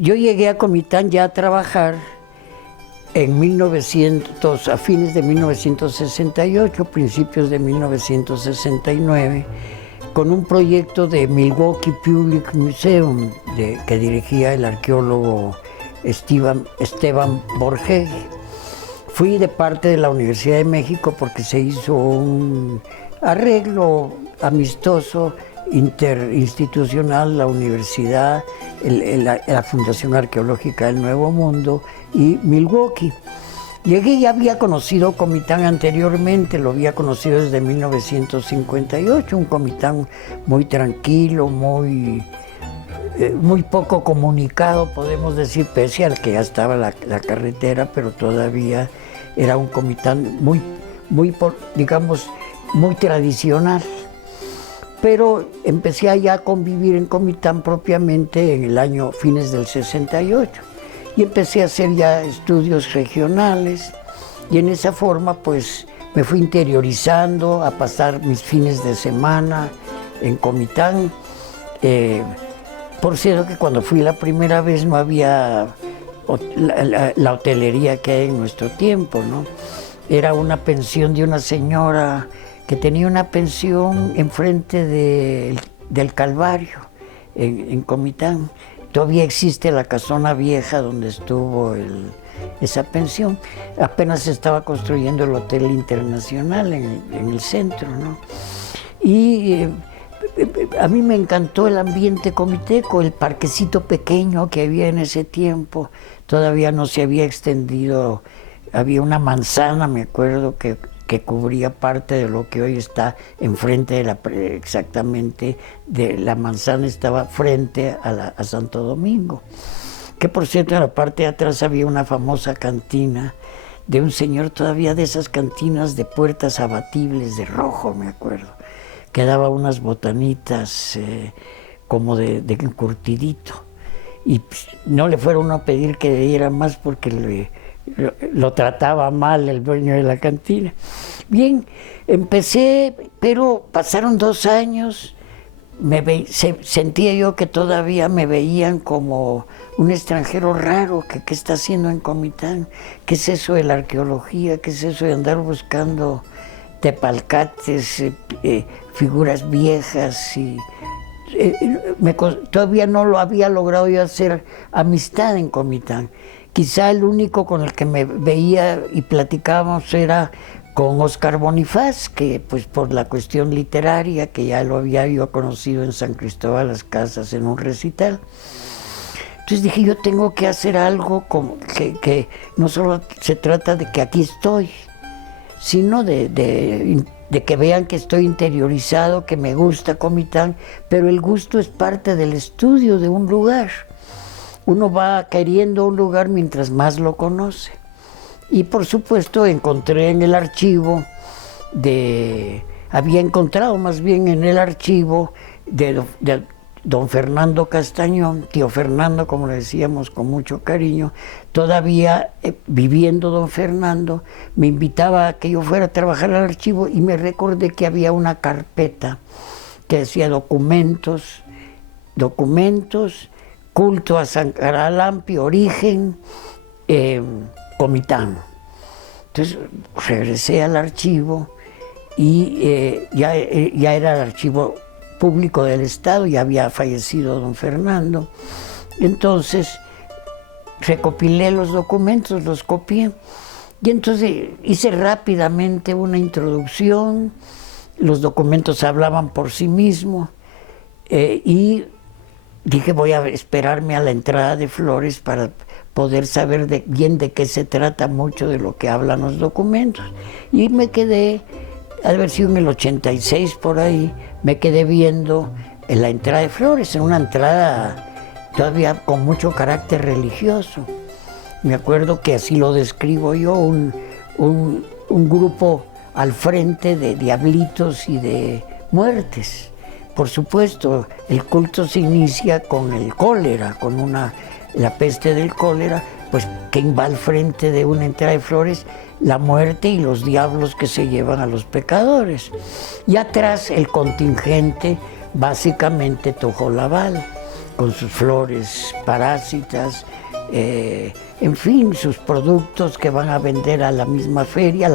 Yo llegué a Comitán ya a trabajar en 1900, a fines de 1968, principios de 1969, con un proyecto de Milwaukee Public Museum que dirigía el arqueólogo Esteban Borgegui. Fui de parte de la Universidad de México porque se hizo un arreglo amistoso interinstitucional, la universidad, la Fundación Arqueológica del Nuevo Mundo y Milwaukee. Llegué y había conocido Comitán anteriormente, lo había conocido desde 1958, un Comitán muy tranquilo, muy poco comunicado, podemos decir, pese al que ya estaba la carretera, pero todavía era un Comitán digamos, muy tradicional. Pero empecé allá a convivir en Comitán propiamente en el año fines del 68 y empecé a hacer ya estudios regionales y en esa forma pues me fui interiorizando a pasar mis fines de semana en Comitán. Por cierto que cuando fui la primera vez no había la hotelería que hay en nuestro tiempo, ¿no? Era una pensión de una señora que tenía una pensión enfrente del Calvario, en Comitán. Todavía existe la casona vieja donde estuvo esa pensión. Apenas se estaba construyendo el Hotel Internacional en el centro, ¿no? Y a mí me encantó el ambiente comiteco, el parquecito pequeño que había en ese tiempo. Todavía no se había extendido, había una manzana, me acuerdo, que cubría parte de lo que hoy está enfrente exactamente de la manzana, estaba frente a Santo Domingo. Que por cierto, en la parte de atrás había una famosa cantina de un señor, todavía de esas cantinas de puertas abatibles de rojo, me acuerdo, que daba unas botanitas como de encurtidito. Y pues, no le fueron a pedir que le diera más porque lo trataba mal el dueño de la cantina. Bien, empecé, pero pasaron 2 años, sentía yo que todavía me veían como un extranjero raro, que qué está haciendo en Comitán, qué es eso de la arqueología, qué es eso de andar buscando tepalcates, figuras viejas, y todavía no lo había logrado yo hacer amistad en Comitán. Quizá el único con el que me veía y platicábamos era con Óscar Bonifaz, que pues por la cuestión literaria, que ya lo había yo conocido en San Cristóbal Las Casas en un recital. Entonces dije, yo tengo que hacer algo que no solo se trata de que aquí estoy, sino de que vean que estoy interiorizado, que me gusta Comitán, pero el gusto es parte del estudio de un lugar. Uno va queriendo un lugar mientras más lo conoce. Y por supuesto encontré en el archivo había encontrado más bien en el archivo de don Fernando Castañón, tío Fernando, como le decíamos con mucho cariño. Todavía viviendo don Fernando, me invitaba a que yo fuera a trabajar al archivo y me recordé que había una carpeta que decía documentos, culto a San Caralampi, origen, Comitán. Entonces regresé al archivo y ya era el archivo público del Estado, ya había fallecido don Fernando. Entonces recopilé los documentos, los copié y entonces hice rápidamente una introducción. Los documentos hablaban por sí mismos y dije, voy a esperarme a la entrada de Flores para poder saber bien de qué se trata mucho de lo que hablan los documentos. Y me quedé, ha de haber sido en el 86 por ahí, me quedé viendo en la entrada de Flores, en una entrada todavía con mucho carácter religioso. Me acuerdo que así lo describo yo, un grupo al frente de diablitos y de muertes. Por supuesto, el culto se inicia con el cólera, con la peste del cólera, pues que va al frente de una entrada de Flores, la muerte y los diablos que se llevan a los pecadores. Y atrás el contingente, básicamente Tojolabal, con sus flores parásitas, en fin, sus productos que van a vender a la misma feria,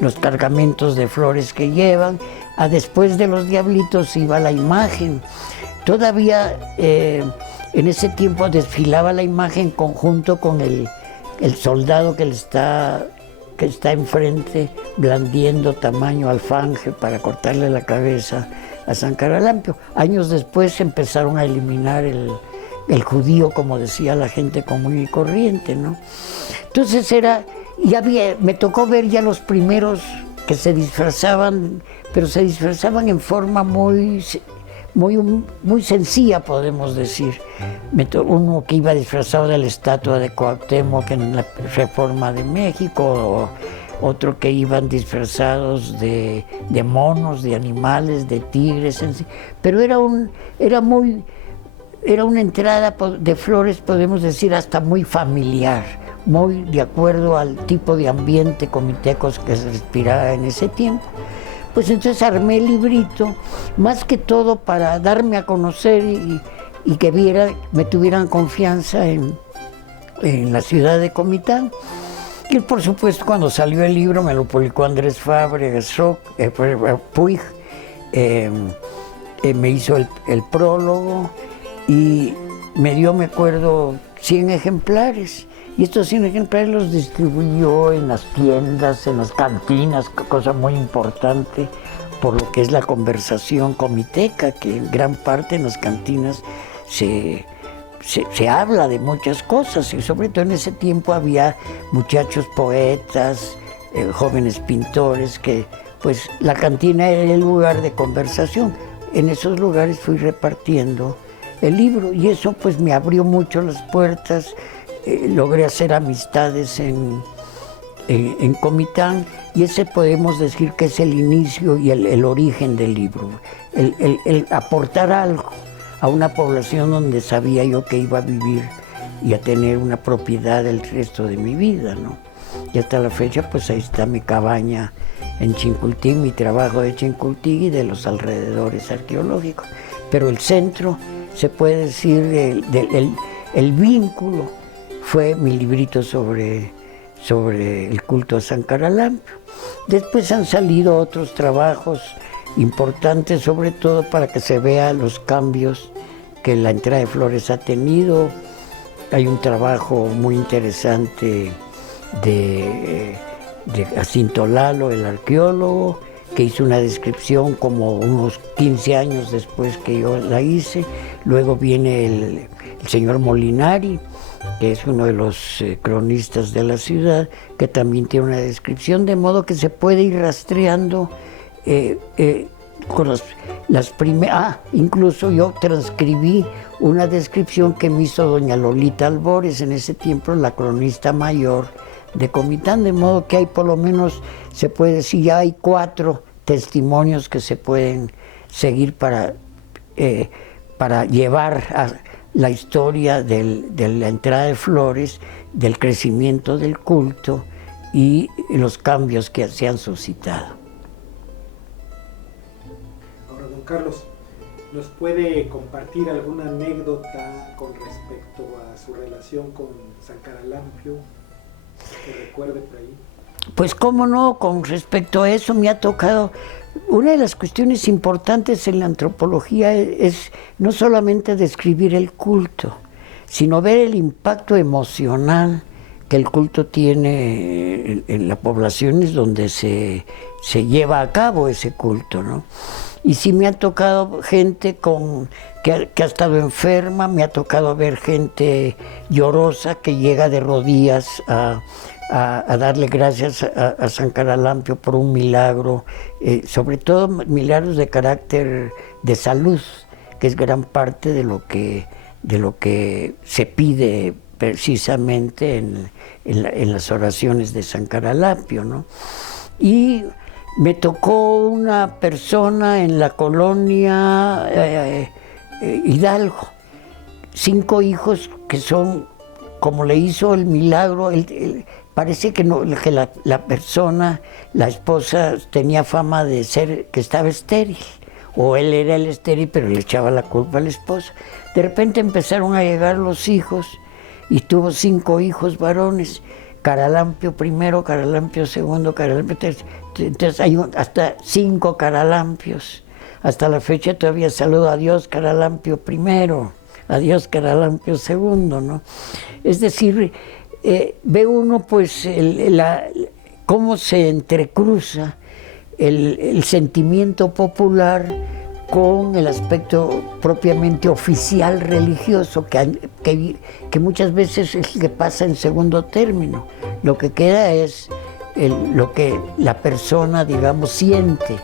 los cargamentos de flores que llevan. Después de los diablitos iba la imagen. Todavía en ese tiempo desfilaba la imagen en conjunto con el soldado que está enfrente blandiendo tamaño alfanje para cortarle la cabeza a San Caralampio. Años después empezaron a eliminar el judío, como decía la gente común y corriente, ¿no? Entonces me tocó ver ya los primeros que se disfrazaban, pero se disfrazaban en forma muy sencilla, podemos decir. Uno que iba disfrazado de la estatua de Cuauhtémoc en la Reforma de México, otro que iban disfrazados de monos, de animales, de tigres, pero era una entrada de flores, podemos decir, hasta muy familiar, muy de acuerdo al tipo de ambiente comitecos que se respiraba en ese tiempo. Pues entonces armé el librito, más que todo para darme a conocer y que me tuvieran confianza en la ciudad de Comitán. Y por supuesto, cuando salió el libro me lo publicó Andrés Fábregas Puig, me hizo el prólogo y me dio, me acuerdo, 100 ejemplares. Y estos 100 ejemplares los distribuyó en las tiendas, en las cantinas, cosa muy importante, por lo que es la conversación comiteca, que en gran parte en las cantinas se habla de muchas cosas, y sobre todo en ese tiempo había muchachos poetas, jóvenes pintores, que pues la cantina era el lugar de conversación. En esos lugares fui repartiendo el libro y eso pues me abrió mucho las puertas. Logré hacer amistades en Comitán, y ese podemos decir que es el inicio y el origen del libro, el aportar algo a una población donde sabía yo que iba a vivir y a tener una propiedad el resto de mi vida, ¿no? Y hasta la fecha pues ahí está mi cabaña en Chincultín, mi trabajo de Chincultín y de los alrededores arqueológicos, pero el centro, se puede decir, el vínculo fue mi librito sobre el culto a San Caralampio. Después han salido otros trabajos importantes, sobre todo para que se vean los cambios que la entrada de flores ha tenido. Hay un trabajo muy interesante de Jacinto Lalo, el arqueólogo, que hizo una descripción como unos 15 años después que yo la hice. Luego viene el señor Molinari, que es uno de los cronistas de la ciudad, que también tiene una descripción, de modo que se puede ir rastreando con las primeras. Incluso yo transcribí una descripción que me hizo doña Lolita Albores, en ese tiempo la cronista mayor de Comitán, de modo que hay, por lo menos se puede decir, ya hay 4 testimonios que se pueden seguir para llevar a la historia de la entrada de flores, del crecimiento del culto y los cambios que se han suscitado. Ahora, don Carlos, ¿nos puede compartir alguna anécdota con respecto a su relación con San Caralampio que recuerde por ahí? Pues cómo no, con respecto a eso me ha tocado. Una de las cuestiones importantes en la antropología es no solamente describir el culto, sino ver el impacto emocional que el culto tiene en las poblaciones donde se lleva a cabo ese culto, ¿no? Y sí me ha tocado gente que ha estado enferma, me ha tocado ver gente llorosa que llega de rodillas a darle gracias a San Caralampio por un milagro, sobre todo milagros de carácter de salud, que es gran parte de lo que se pide precisamente en las oraciones de San Caralampio, ¿no? Y me tocó una persona en la colonia Hidalgo, 5 hijos que son, como le hizo el milagro, parece que la persona, la esposa, tenía fama de ser que estaba estéril, o él era el estéril, pero le echaba la culpa a la esposa. De repente empezaron a llegar los hijos, y tuvo 5 hijos varones, Caralampio I, Caralampio II, Caralampio III, entonces hay hasta 5 Caralampios. Hasta la fecha todavía saludo a Dios Caralampio I, a Dios Caralampio II, ¿no? Es decir, ve uno pues cómo se entrecruza el sentimiento popular con el aspecto propiamente oficial religioso, que muchas veces es el que pasa en segundo término. Lo que queda es lo que la persona, digamos, siente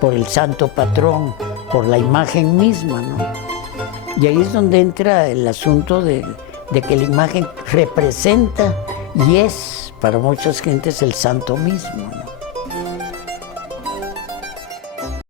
por el santo patrón, por la imagen misma, ¿no? Y ahí es donde entra el asunto de que la imagen representa y es para muchas gentes el santo mismo, ¿no?